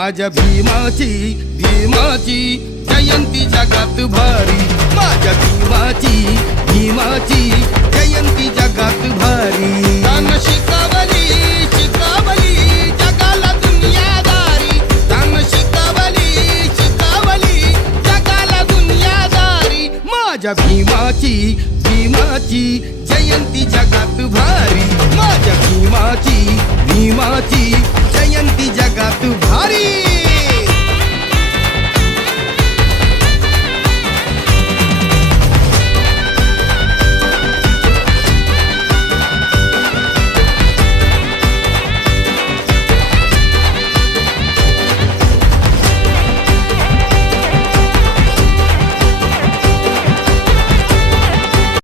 माझ्या भीमाची भीमाची जयंती जगात भारी, माझ्या भीमाची जयंती जगात भारी. तान शिकवली शिकवली जगाला दुनियादारी, तान शिकवली शिकवली जगाला दुनियादारी. माझ्या भीमाची जयंती जगात भारी, माझ्या भीमाची जयंती जगात भारी.